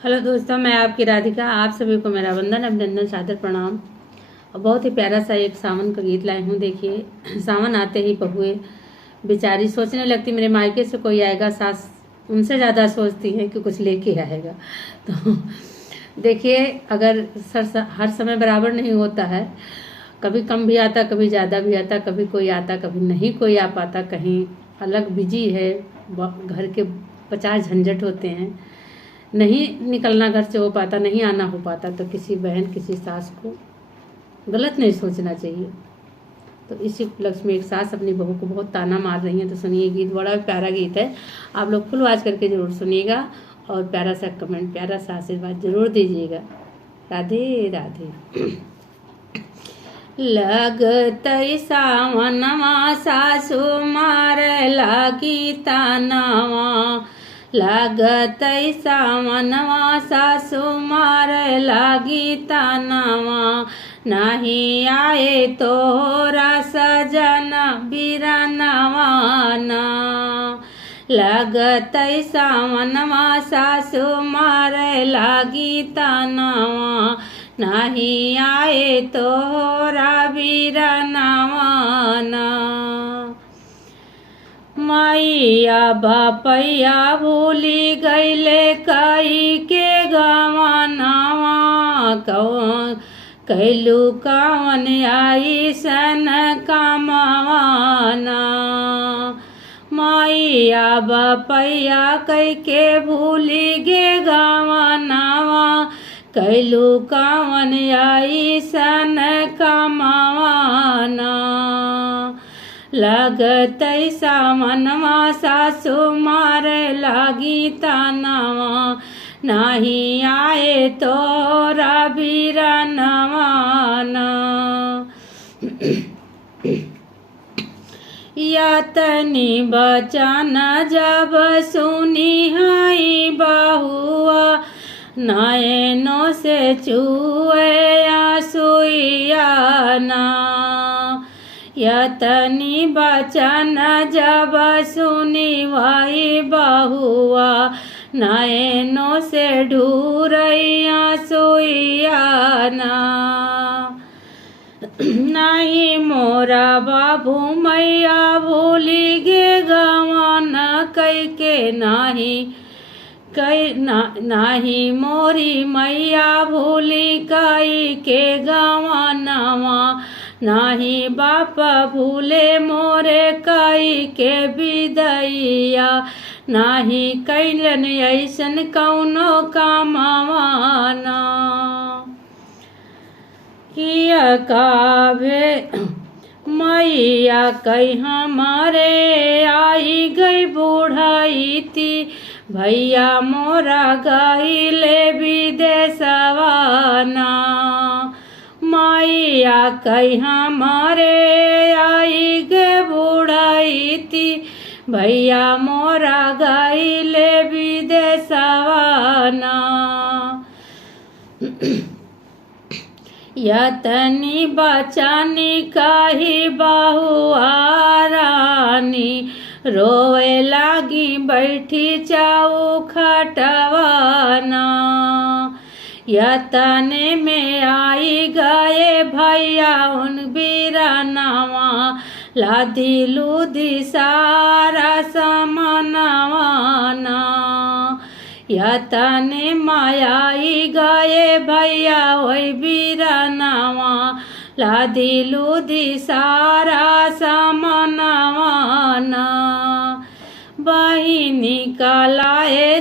Hello दोस्तों, मैं आपकी राधिका। आप सभी को मेरा वंदन, अभिनंदन, सादर प्रणाम। और बहुत ही प्यारा सा एक सावन का गीत लाई हूँ। देखिए, सावन आते ही बहुए बेचारी सोचने लगती मेरे मायके से कोई आएगा। सास उनसे ज़्यादा सोचती है कि कुछ लेके आएगा। तो देखिए, अगर हर समय बराबर नहीं होता है। कभी कम भी आता, कभी ज़्यादा भी आता, कभी कोई आता, कभी नहीं कोई आ पाता, कहीं अलग बिजी है, घर के 50 झंझट होते हैं, नहीं निकलना घर से हो पाता, नहीं आना हो पाता। तो किसी बहन, किसी सास को गलत नहीं सोचना चाहिए। तो इसी उपलक्ष्य में एक सास अपनी बहू को बहुत ताना मार रही है। तो सुनिए, गीत बड़ा प्यारा गीत है। आप लोग फुल आवाज करके जरूर सुनिएगा और प्यारा सा कमेंट, प्यारा सा आशीर्वाद जरूर दीजिएगा। राधे राधे। लगतै सावनवा सासु मार लागी तानावा, लागतै सावनवा सासु मार लागी तानावा, नाही आए तोरा सजन बिरनवा ना। लगतै सावनवा सासु मार लागी तानावा, नाही आए तोरा बिरनवा ना। मैया बापैया भूली गईले कई के गवनवा, कैलू कवन आई सन कमवाना। मैया बापैया कई के भूली गे गवनवा, कैलू कवन आई सन कमवाना। लगतै सावनवा सासु मार लागी तानावा, नाही आए तोरा बिरनवा ना। यतनी बचन जब सुनी हई बहुआ, नयनों से चुए आंसुइया ना। यतनी बचन जब सुनी वही बहुआ, नयनों से ढूरई आंसुइया ना। नहीं मोरा बाबू मैया भूली गे गवन कई के, नाही मोरी मैया भूली कई के गवनवा, नाही बाप भूले मोरे कई के विदैया, नाही कैलन ऐसन कौनो कामवाना। किया कावे मैया कई हमारे आई गई बुढ़ाई थी, भैया मोरा गईले विदेशवा ना। मैया कई हमारे आई गे बुढ़ाई थी, भैया मोरा गईले विदेशवा ना। यतनी बचनी कही बहुआ रानी, रोए लागी बैठी चौखटवा ना। यतने में आई गए भैया उन बिरनवा, लादी लूदी सारा समनवा ना। यतने मायाई गए भैया वही बिरनवा, लादी लूदी सारा समनवा ना। बहिनी कलाए